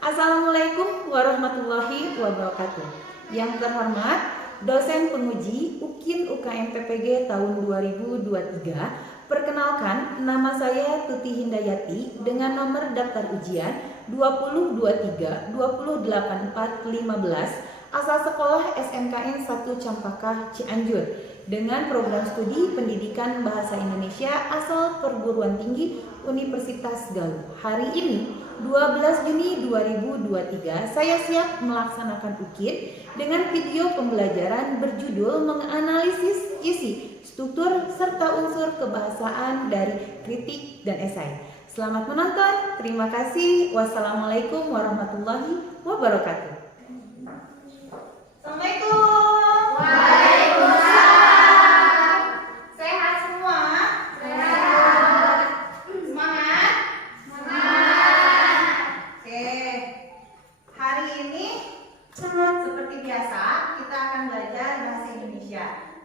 Assalamualaikum warahmatullahi wabarakatuh. Yang terhormat dosen penguji UKIN UKM PPG tahun 2023. Perkenalkan, nama saya Tuti Hindayati dengan nomor daftar ujian 202328415, asal sekolah SMKN 1 Campakah Cianjur, dengan program studi pendidikan bahasa Indonesia asal perguruan tinggi Universitas Galuh. Hari ini 12 Juni 2023, saya siap melaksanakan UKIN dengan video pembelajaran berjudul menganalisis isi, struktur, serta unsur kebahasaan dari kritik dan esai. Selamat menonton, terima kasih. Wassalamualaikum warahmatullahi wabarakatuh. Assalamualaikum.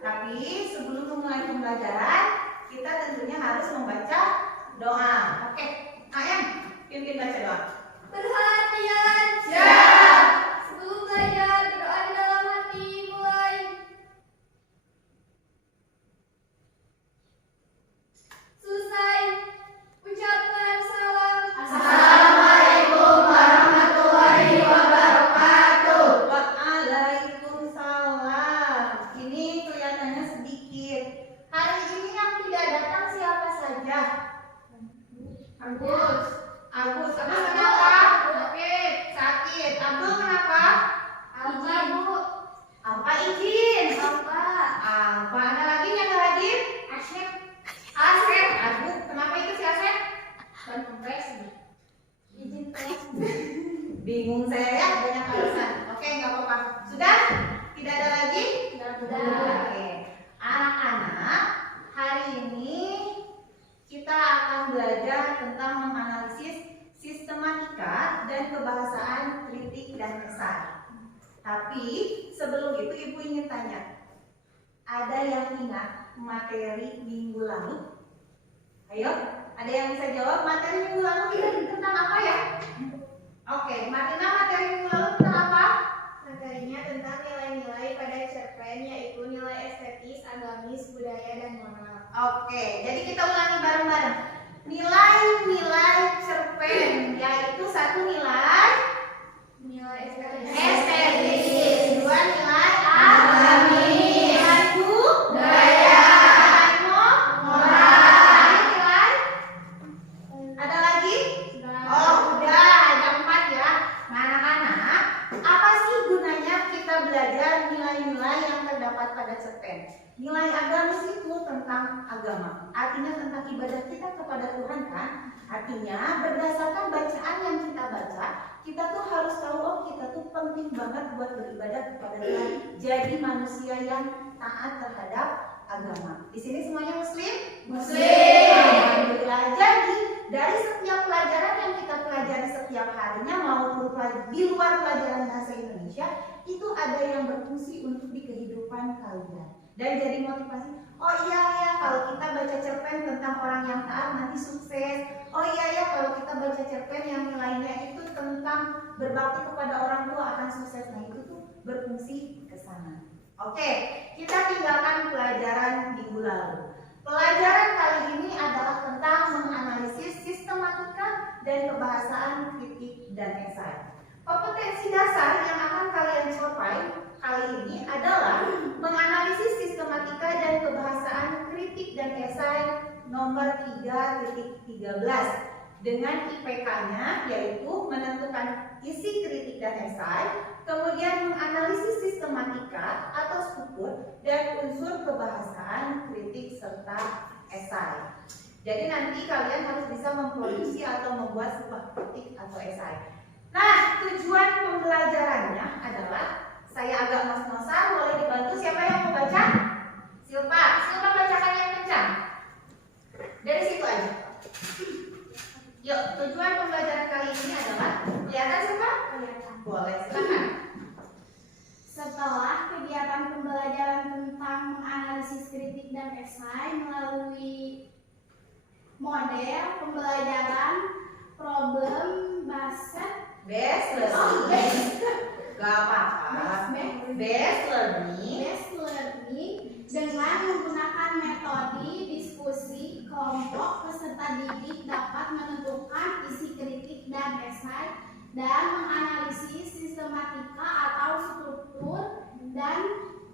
Tapi sebelum memulai pembelajaran, kita tentunya harus membaca doa. Oke, Ayam, pimpin baca doa. Perhatian, siap. Sebelum belajar, berdoa di dalam hati, mulai. Selesai, ucapkan salam. Assalamualaikum warahmatullahi wabarakatuh. Waalaikumsalam. Ini kelihatannya sedikit. Hari ini yang tidak datang siapa saja? Agus. Agus kenapa? Sakit. Abdul kenapa? Alfa, Bu. Apa izin? Alfa. Apa? Ada lagi yang nggak hadir? Asyik. Asep. Aduh, kenapa itu si Asep? Dan kompres. Izin tes. Bingung saya ya, banyak alasan. Oke, nggak apa-apa. Sudah? Tidak ada lagi? Sudah. Oke. Anak-anak, hari ini kita akan belajar tentang menganalisis sistematika dan kebahasaan kritik dan esai. Tapi sebelum itu Ibu ingin tanya, ada yang ingat materi minggu lalu? Ayo, ada yang bisa jawab materi minggu lalu kita tentang apa ya? Oke, materi minggu lalu tentang apa? Materinya tentang nilai-nilai pada cerpen, yaitu nilai estetis, agamis, budaya, dan moral. Oke, jadi kita ulangi bareng-bareng. Nilai-nilai cerpen, yaitu satu nilai estetis, dua nilai agamis, satu budaya, moral, nilai ada lagi? Oh, udah ada 4 ya. Nah, anak-anak, apa sih gunanya kita belajar nilai-nilai yang terdapat pada cerpen? cerpen. Nilai agamis itu tentang agama, artinya tentang ibadah kita kepada Tuhan kan. Artinya berdasarkan bacaan yang kita baca, kita tuh harus tahu oh kita tuh penting banget buat beribadah kepada Tuhan. Jadi manusia yang taat terhadap agama. Di sini semuanya muslim? Muslim. Alhamdulillah. Jadi dari setiap pelajaran yang kita pelajari setiap harinya maupun di luar pelajaran bahasa Indonesia, itu ada yang berfungsi untuk di kehidupan kalian. Dan jadi motivasi, oh iya ya kalau kita baca cerpen tentang orang yang taat nanti sukses. Oh iya ya kalau kita baca cerpen yang nilainya itu tentang berbakti kepada orang tua akan sukses. Nah itu tuh berfungsi ke sana. Oke, kita tinggalkan pelajaran minggu lalu. Pelajaran kali ini adalah tentang menganalisis sistematika dan kebahasaan kritik dan esai. Kompetensi dasar yang akan kalian capai kali ini adalah menganalisis sistematika dan kebahasaan kritik dan esai nomor 3.13 dengan IPK-nya yaitu menentukan isi kritik dan esai, kemudian menganalisis sistematika atau struktur dan unsur kebahasaan kritik serta esai. Jadi nanti kalian harus bisa memproduksi atau membuat sebuah kritik atau esai. Nah, tujuan pembelajarannya adalah saya agak ngos-ngosan, boleh dibantu siapa yang mau baca? Silpa bacakan yang kencang. Dari situ aja. Yuk, tujuan pembelajaran kali ini adalah kelihatan Silpa? Kelihatan. Boleh, silakan. Setelah kegiatan pembelajaran tentang menganalisis kritik dan esai melalui model pembelajaran problem based Learning. Gak apa-apa. Based learning dengan menggunakan metode diskusi kelompok, peserta didik dapat menentukan isi kritik dan esai dan menganalisis sistematika atau struktur dan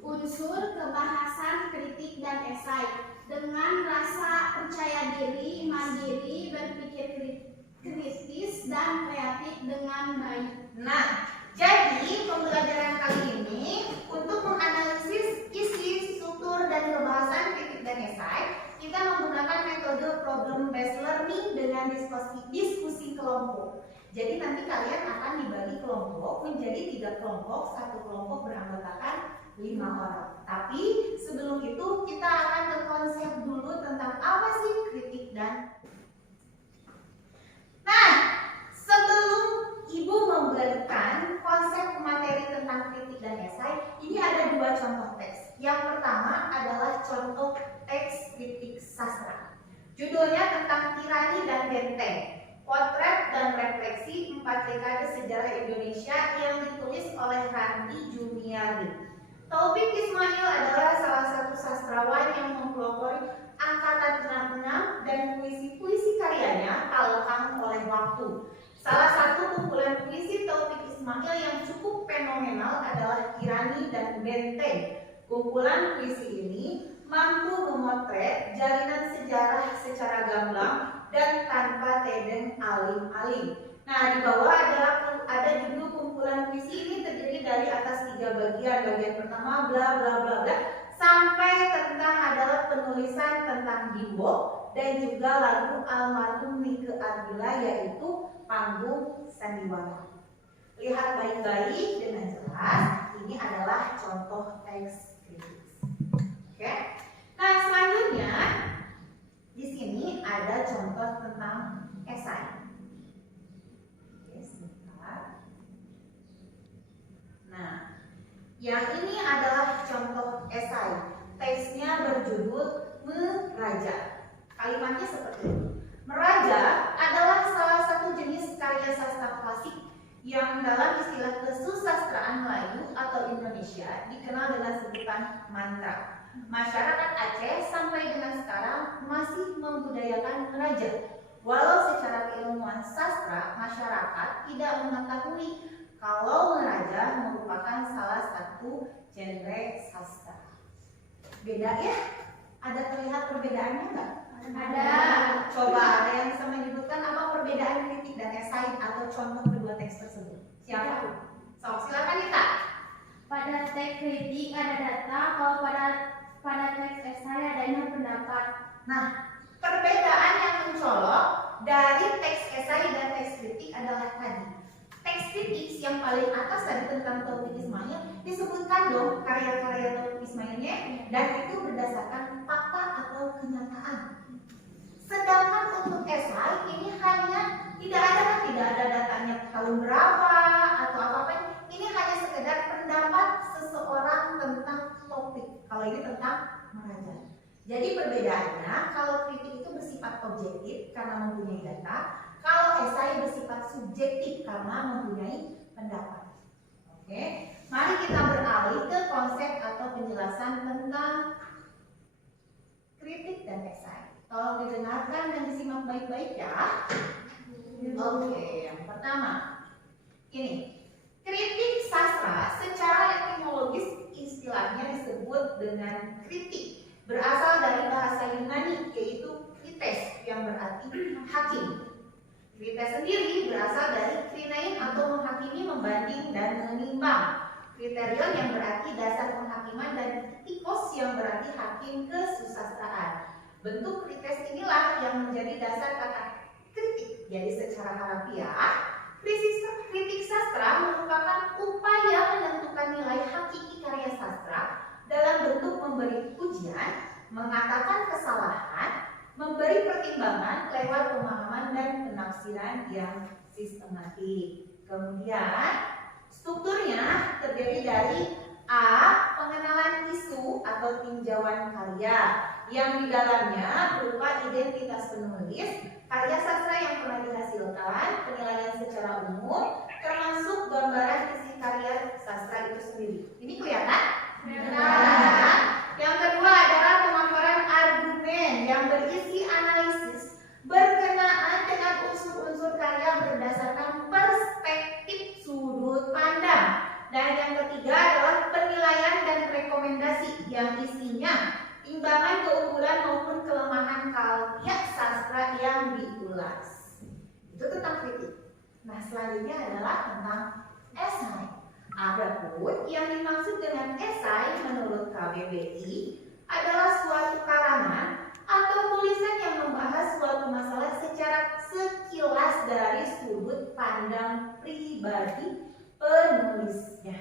unsur kebahasan kritik dan esai dengan rasa percaya diri, mandiri, berpikir kritis dan kreatif dengan baik. Nah, jadi pembelajaran kali ini untuk menganalisis isi, struktur, dan kebahasan kritik dan esai, kita menggunakan metode problem based learning dengan diskusi kelompok. Jadi nanti kalian akan dibagi kelompok menjadi 3 kelompok, satu kelompok beranggotakan 5 orang. Tapi sebelum itu kita akan ke konsep dulu tentang apa sih kritik dan. Nah, sebelum Ibu memberikan konsep materi tentang kritik dan esai, ini ada 2 contoh teks. Yang pertama adalah contoh teks kritik sastra. Judulnya tentang tirani dan benteng, potret dan refleksi 4 dekade sejarah Indonesia yang ditulis oleh Randi Jumiali. Taufik Ismail adalah salah satu sastrawan yang mempelopori angkatan 66 dan puisi-puisi karyanya tak lekang oleh waktu. Salah satu kumpulan puisi Taufik Ismail yang cukup fenomenal adalah Tirani dan Benteng. Kumpulan puisi ini mampu memotret jalinan sejarah secara gamblang dan tanpa tedeng alim-alim. Nah, di bawah ada judul kumpulan puisi ini terdiri dari atas 3 bagian. Bagian pertama bla bla bla bla sampai tentang adalah penulisan tentang Bimbo dan juga lagu almarhum Nike Ardila yaitu Panggung Sandiwara. Lihat baik-baik dengan jelas, ini adalah contoh teks kritik. Oke. Nah, selanjutnya di sini ada contoh tentang esai. Oke, sebentar. Nah, yang ini adalah contoh esai. Teksnya berjudul Meraja. Kalimatnya seperti ini. Meraja adalah salah satu jenis karya sastra klasik yang dalam istilah kesusastraan Melayu atau Indonesia dikenal dengan sebutan mantra. Masyarakat Aceh sampai dengan sekarang masih membudayakan meraja. Walau secara keilmuan sastra, masyarakat tidak mengetahui kalau meraja merupakan salah satu genre sastra. Beda ya? Ada terlihat perbedaannya nggak? Ada. Coba ada yang bisa menyebutkan apa perbedaan kritik dan esai atau contoh kedua teks tersebut? Siapa? So, silakan Dita. Pada teks kritik ada data, kalau pada teks esai adanya pendapat. Nah, perbedaan yang mencolok dari teks esai dan teks kritik adalah tadi. Teks kritik yang paling atas tadi tentang Taufik Ismail disebutkan dong karya-karya Taufik Ismailnya dan itu berdasarkan fakta atau kenyataan. Sedangkan untuk esai ini hanya tidak ada datanya tahun berapa atau apa-apa. Ini hanya sekedar pendapat seseorang tentang topik. Kalau ini tentang meraja. Jadi perbedaannya, kalau kritik itu bersifat objektif karena mempunyai data, kalau esai bersifat subjektif karena mempunyai pendapat. Oke, mari kita beralih ke konsep atau penjelasan tentang kritik dan esai. Tolong didengarkan dan disimak baik-baik ya. Oke, yang pertama, ini kritik sastra secara etimologis istilahnya disebut dengan kritik. Berasal dari bahasa Yunani yaitu krites yang berarti hakim. Krites sendiri berasal dari krinein atau menghakimi, membanding dan menimbang. Kriterion yang berarti dasar penghakiman dan etikos yang berarti hakim kesusastraan. Bentuk krites inilah yang menjadi dasar kata kritik. Jadi secara harfiah, kritik sastra merupakan upaya menentukan nilai hakiki karya sastra dalam bentuk memberi pujian, mengatakan kesalahan, memberi pertimbangan lewat pemahaman dan penafsiran yang sistematik. Kemudian strukturnya terdiri dari A. Pengenalan isu atau tinjauan karya yang di dalamnya berupa identitas penulis, karya sastra yang pernah dihasilkan, penilaian secara umum, termasuk gambaran isi karya sastra itu sendiri. Ini kelihatan? Nah, yang kedua adalah pemaparan argumen yang berisi analisis berkenaan dengan unsur-unsur karya berdasarkan perspektif sudut pandang. Dan yang ketiga adalah penilaian dan rekomendasi yang isinya timbangan keunggulan maupun kelemahan karya sastra yang diulas. Itu tentang kritik. Nah, selanjutnya adalah tentang esai. Adapun yang dimaksud dengan esai menurut KBBI adalah suatu karangan atau tulisan yang membahas suatu masalah secara sekilas dari sudut pandang pribadi penulisnya.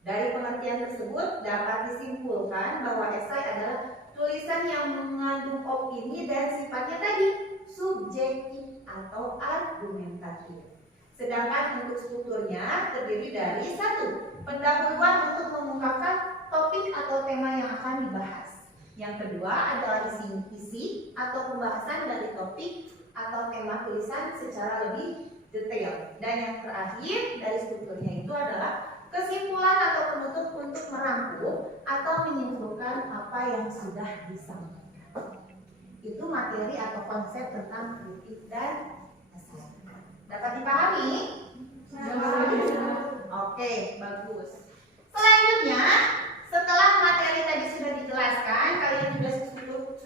Dari pengertian tersebut dapat disimpulkan bahwa esai adalah tulisan yang mengandung opini dan sifatnya tadi subjektif atau argumentatif. Sedangkan untuk strukturnya terdiri dari 1. Pendahuluan untuk mengungkapkan topik atau tema yang akan dibahas. Yang kedua adalah isi atau pembahasan dari topik atau tema tulisan secara lebih detail. Dan yang terakhir dari strukturnya itu adalah kesimpulan atau penutup untuk merangkum atau menyimpulkan apa yang sudah disampaikan. Itu materi atau konsep tentang kritik dan esai. Dapat dipahami? Oke, bagus. Selanjutnya, setelah materi tadi sudah dijelaskan, kalian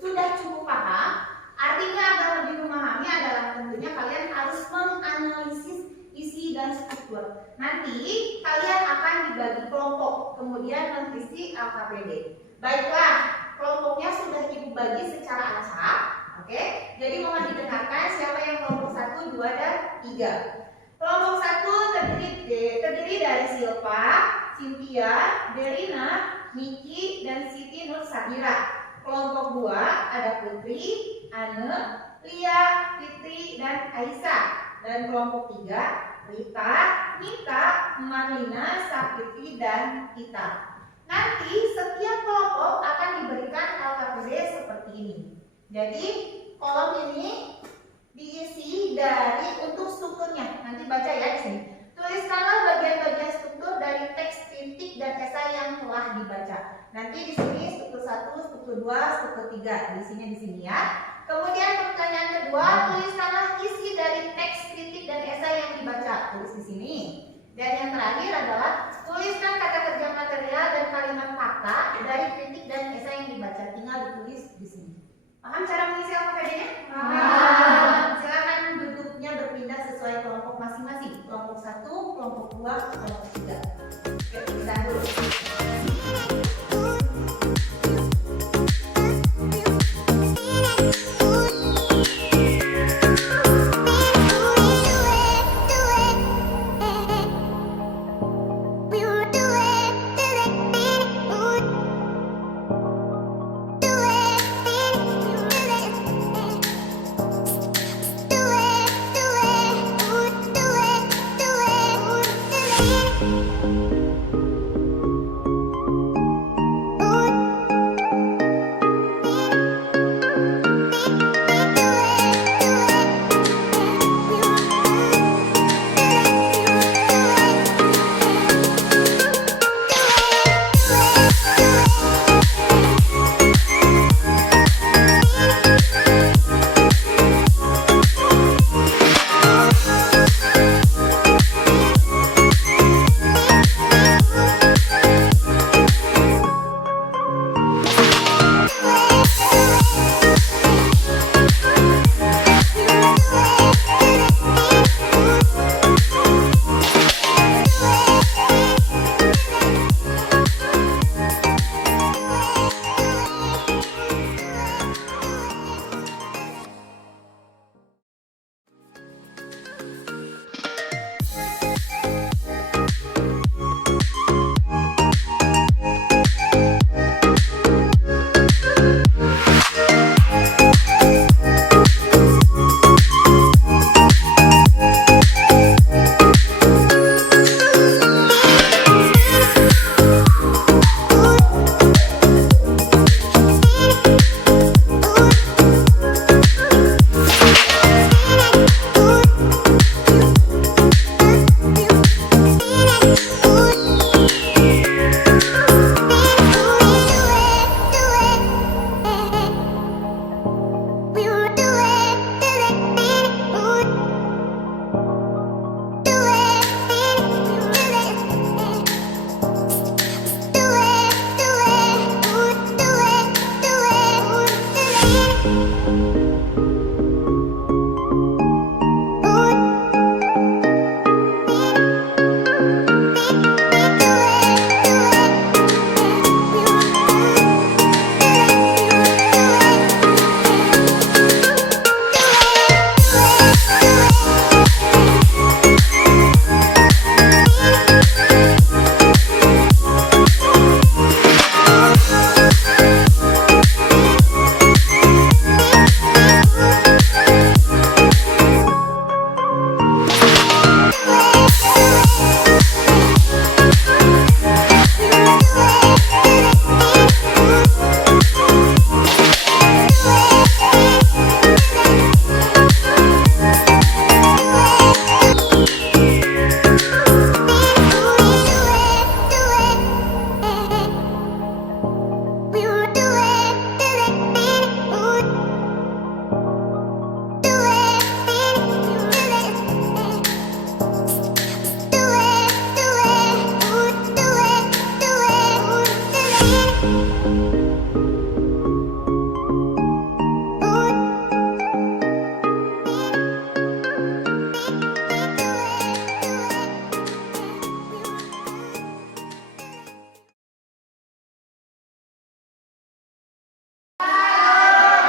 sudah cukup paham. Artinya agar lebih memahami adalah tentunya kalian harus menganalisis isi dan struktur. Nanti kalian akan dibagi kelompok, kemudian mengisi LKPD. Baiklah, kelompoknya sudah ibu bagi secara acak. Oke, jadi mohon didengarkan siapa yang kelompok 1, 2, dan 3. Kelompok 1 terdiri dari Silva, Cynthia, Delina, Miki, dan Siti Nur Sahira. Kelompok 2 ada Putri, Anne, Lia, Fitri, dan Aisyah. Dan kelompok 3 Rita, Nita, Marlina, Sapitri, dan Ita. Nanti setiap kelompok akan diberikan LKPD seperti ini. Jadi kolom ini diisi dari untuk strukturnya. Nanti baca ya di sini. Tuliskanlah bagian-bagian struktur dari teks kritik dan esai yang telah dibaca. Nanti di sini struktur 1, struktur 2, struktur 3. Di sini ya. Kemudian pertanyaan kedua, tuliskanlah isi dari teks kritik dan esai yang dibaca. Tulis di sini. Dan yang terakhir adalah tuliskan kata kerja material dan kalimat fakta dari kritik dan esai yang dibaca. Tinggal ditulis di sini. Paham cara mengisi LKPD-nya? Paham. Silakan duduknya berpindah sesuai kelompok masing-masing. Kelompok 1, kelompok 2, kelompok 3. Oke, tulisan dulu.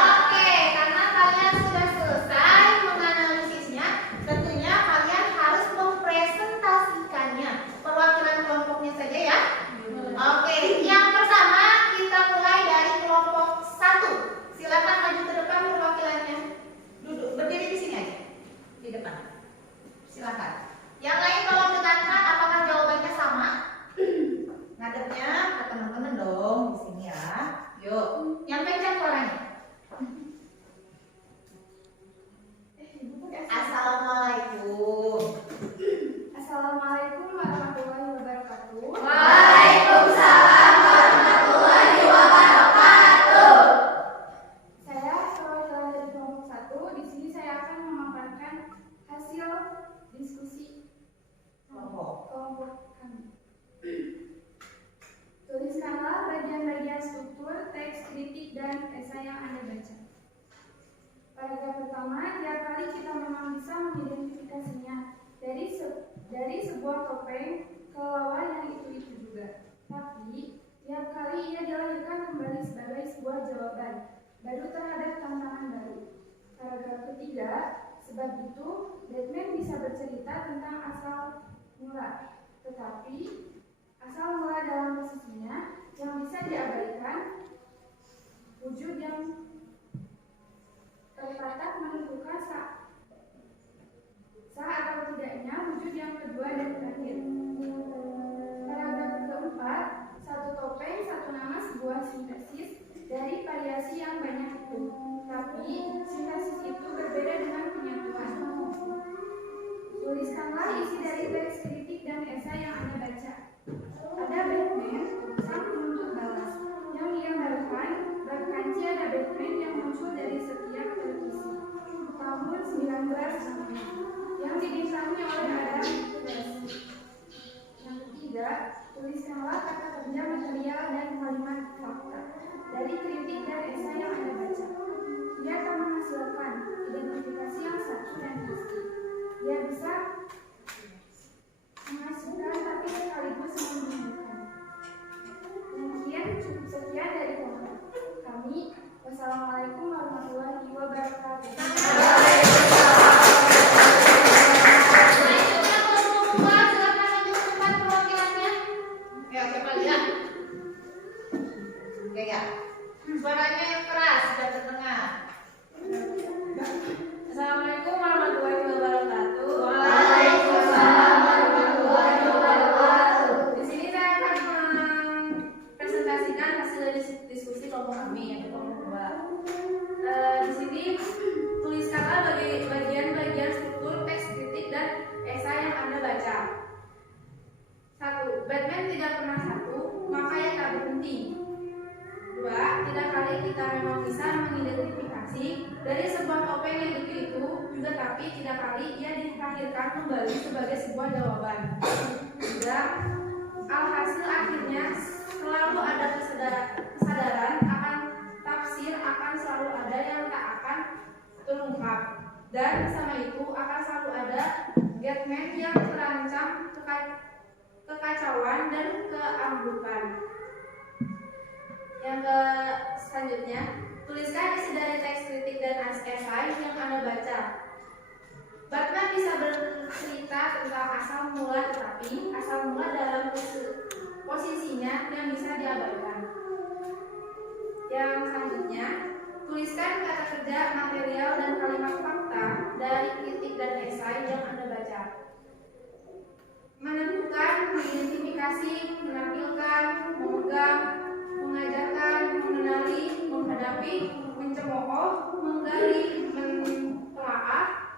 Oke, karena kalian sudah selesai menganalisisnya, tentunya kalian harus mempresentasikannya. Perwakilan kelompoknya saja ya. Oke, yang pertama kita mulai dari kelompok 1. Silakan maju ke depan perwakilannya. Duduk, berdiri di sini aja. Di depan. Silakan. Yang lain tolong dengarkan apakah jawabannya sama? Ngadepnya ke teman-teman dong di sini ya. Yuk, yang kencang suaranya. Assalamualaikum. Assalamualaikum warahmatullahi wabarakatuh. Waalaikumsalam warahmatullahi wabarakatuh. Saya perwakilan dari kelompok 1. Di sini saya akan memaparkan hasil diskusi kelompok kami. Tuliskanlah bagian-bagian struktur, teks, kritik, dan esai yang Anda baca. Paragraf pertama, tiap kali kita memang bisa mengidentifikasinya dari sebuah topeng ke lawan yang itu juga. Tapi, tiap kali ia dilahirkan kembali sebagai sebuah jawaban baru terhadap tantangan baru. Paragraf ketiga, sebab itu, Batman bisa bercerita tentang asal mula, tetapi asal mula dalam posisinya yang bisa diabaikan, wujud yang tertatap menentukan sah atau tidaknya wujud yang kedua dan terakhir. Paragraf keempat, satu topeng, satu nama, sebuah sintesis dari variasi yang banyak itu. Tapi sintesis itu berbeda dengan penyatuan. Tuliskanlah isi dari teks kritik dan esai yang Anda baca. Ada Batman, sang penuntut balas, yang menggambarkan berkanci ada Batman yang muncul dari setiap televisi. Tahun 1960 yang dibintangi oleh Adam West. Yang ketiga, tuliskanlah kata kerja material dan kalimat fakta dari kritik dan esai yang Anda baca. Dia akan menghasilkan identifikasi yang satu dan pasti. Dia bisa menghasilkan tapi sekaligus membingungkan. Demikian cukup sekian dari kami. Wassalamualaikum warahmatullahi wabarakatuh. Suaranya yang keras dan terdengar. Assalamualaikum warahmatullahi wabarakatuh. Waalaikumsalam warahmatullahi wabarakatuh. Di sini saya akan mempresentasikan hasil diskusi kelompok kami yang kelompok 2. Di sini tuliskanlah bagian-bagian struktur teks kritik dan esai yang Anda baca. 1. Batman tidak pernah satu, maka ia tak berhenti. 2. Tidak kali kita memang bisa mengidentifikasi dari sebuah topeng yang itu juga, tapi tidak kali ia dilahirkan kembali sebagai sebuah jawaban. 3. Alhasil akhirnya selalu ada kesadaran akan tafsir, akan selalu ada yang Dan bersama itu akan selalu ada Batman yang terancam kekacauan dan keambukan. Yang selanjutnya, tuliskan isi dari teks kritik dan esai yang Anda baca. Batman bisa bercerita tentang asal mula, tetapi asal mula dalam posisinya yang bisa diabaikan. Yang selanjutnya, tuliskan kata kerja, material, dan kalimat fakta dari kritik dan esai yang Anda baca. Menentukan, mengidentifikasi, menampilkan, memegang, mengajarkan, mengenali, menghadapi, mencemooh, menggali, mentelaah,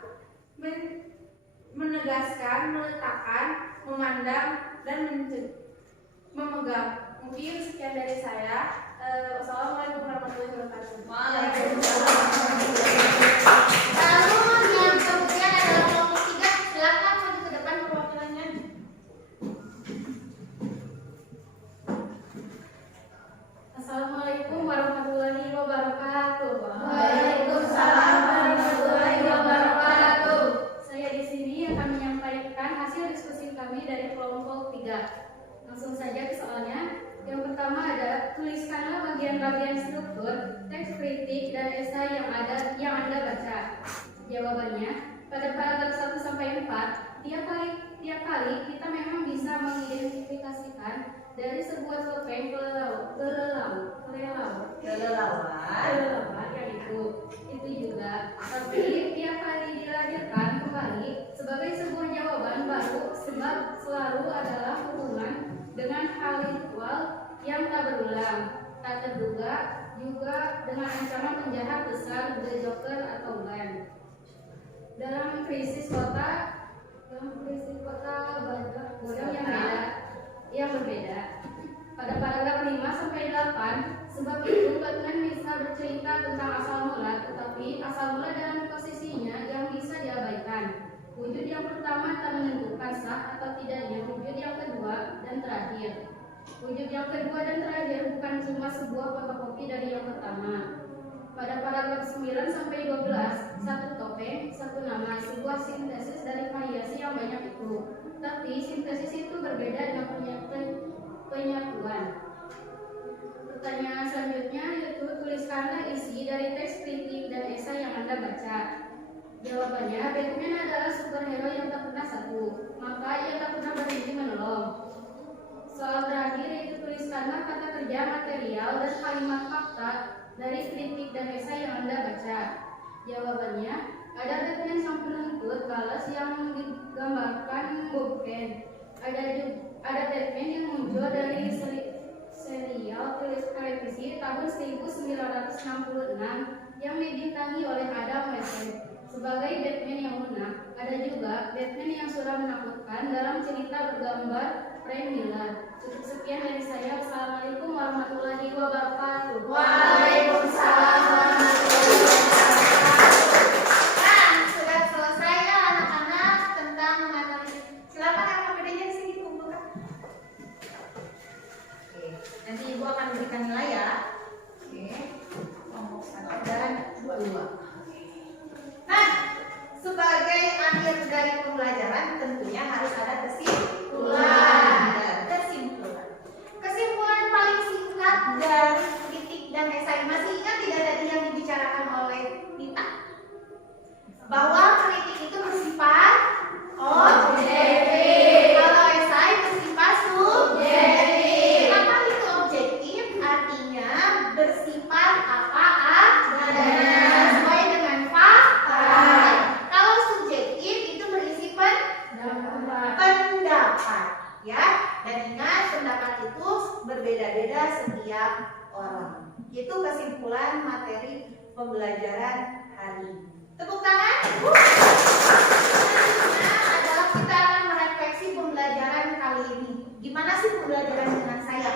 menegaskan, meletakkan, memandang, dan memegang. Mungkin sekian dari saya. Wassalamualaikum warahmatullahi wabarakatuh. Lalu yang kemudian adalah kelompok 3. Silakan maju ke depan perwakilannya. Assalamualaikum warahmatullahi wabarakatuh. Waalaikumsalam warahmatullahi wabarakatuh. Saya di sini akan menyampaikan hasil diskusi kami dari kelompok 3. Langsung saja ke soalnya. Yang pertama ada, tuliskanlah bagian-bagian struktur, teks kritik, dan esai yang Anda baca. Jawabannya, pada paragraf 1 sampai 4, tiap kali kita memang bisa mengidentifikasikan dari sebuah topeng kelelawar yang itu juga. Tapi tiap kali dilahirkan kembali sebagai sebuah jawaban baru, sebab selalu adalah hubungan dengan hal ritual yang tak berulang, tak terduga, juga dengan ancaman penjahat besar, The Joker atau Glenn. Dalam krisis kota bodong yang berbeda. Pada paragraf 5 sampai 8, sebab itu Batman bisa bercerita tentang asal mula, tetapi asal mula dalam posisinya yang bisa diabaikan. Wujud yang pertama tak menentukan sah atau tidaknya wujud yang kedua dan terakhir. Wujud yang kedua dan terakhir bukan cuma sebuah fotokopi dari yang pertama. Pada paragraf 9 sampai 12, satu topeng, satu nama, sebuah sintesis dari variasi yang banyak itu. Tapi sintesis itu berbeda dengan penyatuan. Pertanyaan selanjutnya yaitu tuliskanlah isi dari teks kritik dan esai yang Anda baca. Jawabannya, Batman adalah superhero yang tak pernah satu, maka ia tak pernah berhenti menolong. Soal terakhir yaitu tuliskanlah kata kerja, material, dan kalimat fakta dari kritik dan esai yang Anda baca. Jawabannya, ada Batman sang penuntut balas yang digambarkan Bob Kane. Ada Batman yang muncul dari serial televisi tahun 1966 yang dibintangi oleh Adam West. Sebagai Batman yang lunak, ada juga Batman yang sudah menakutkan dalam cerita bergambar Frank Miller. Cukup sekian dari saya. Wassalamualaikum warahmatullahi wabarakatuh. Waalaikumsalam warahmatullahi wabarakatuh. Nah, sudah selesai ya anak-anak tentang menganalisis. Silakan yang PPD-nya di sini dikumpulkan. Oke, nanti Ibu akan berikan nilai ya. Oke, kelompok 1 dan 2. Nah, sebagai akhir dari pembelajaran tentunya harus ada kesimpulan. Kesimpulan paling singkat dari kritik dan esai. Masih ingat tidak tadi yang dibicarakan oleh Nita? Bahwa kritik itu bersifat objektif. Kalau esai bersifat subjektif. Kenapa itu objektif? Artinya bersifat apa adanya. Sesuai dengan fakta. Kalau subjektif itu berisi pendapat, ya. Dan ingat pendapat itu berbeda-beda setiap orang. Itu kesimpulan materi pembelajaran hari ini. Tepuk tangan. Selanjutnya adalah kita akan merefleksi pembelajaran kali ini. Gimana sih pembelajaran dengan saya?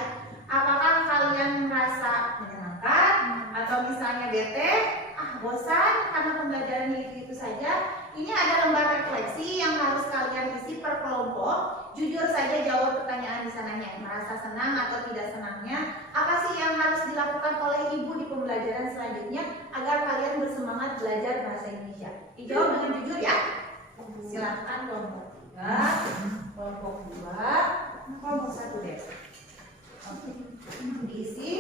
Apakah kalian merasa menyenangkan atau misalnya bete? Bosan karena pembelajarannya itu saja. Ini ada lembar refleksi yang harus kalian isi per kelompok. Jujur saja jawab pertanyaan di sananya. Merasa senang atau tidak senangnya? Apa sih yang harus dilakukan oleh ibu di pembelajaran selanjutnya agar kalian bersemangat semangat belajar bahasa Indonesia? Dijawab dengan jujur ya. Silakan kelompok 3, kelompok 2, kelompok 1 deh. Oke. Diisi.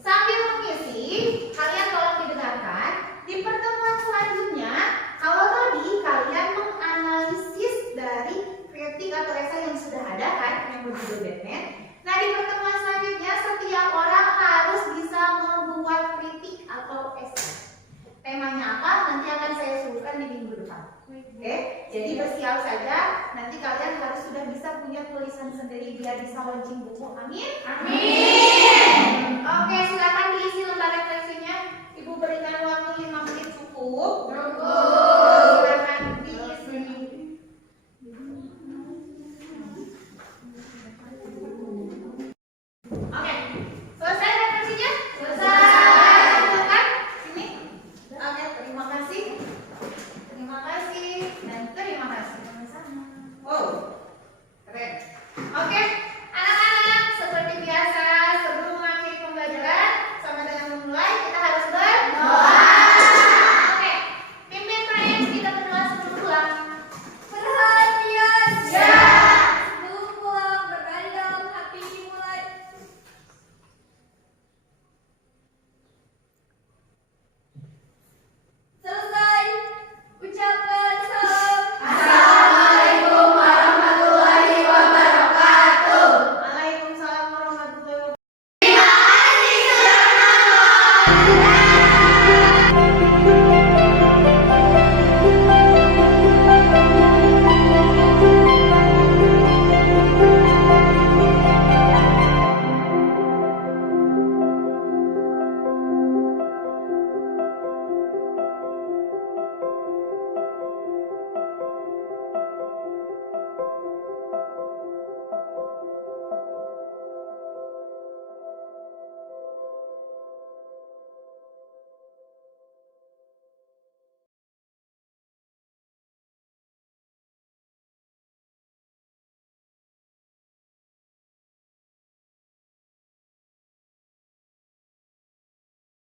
Sambil mengisi, kalian tolong didengarkan. Di pertemuan selanjutnya, kalau tadi kalian menganalisis dari kritik atau esai yang sudah ada kan, yang berjudul Batman. Nah, di pertemuan selanjutnya setiap orang harus bisa membuat kritik atau esai. Temanya apa? Nanti akan saya sebutkan di minggu depan. Oke, jadi bersiap saja. Nanti kalian harus sudah bisa punya tulisan sendiri biar bisa launching buku. Amin. Amin.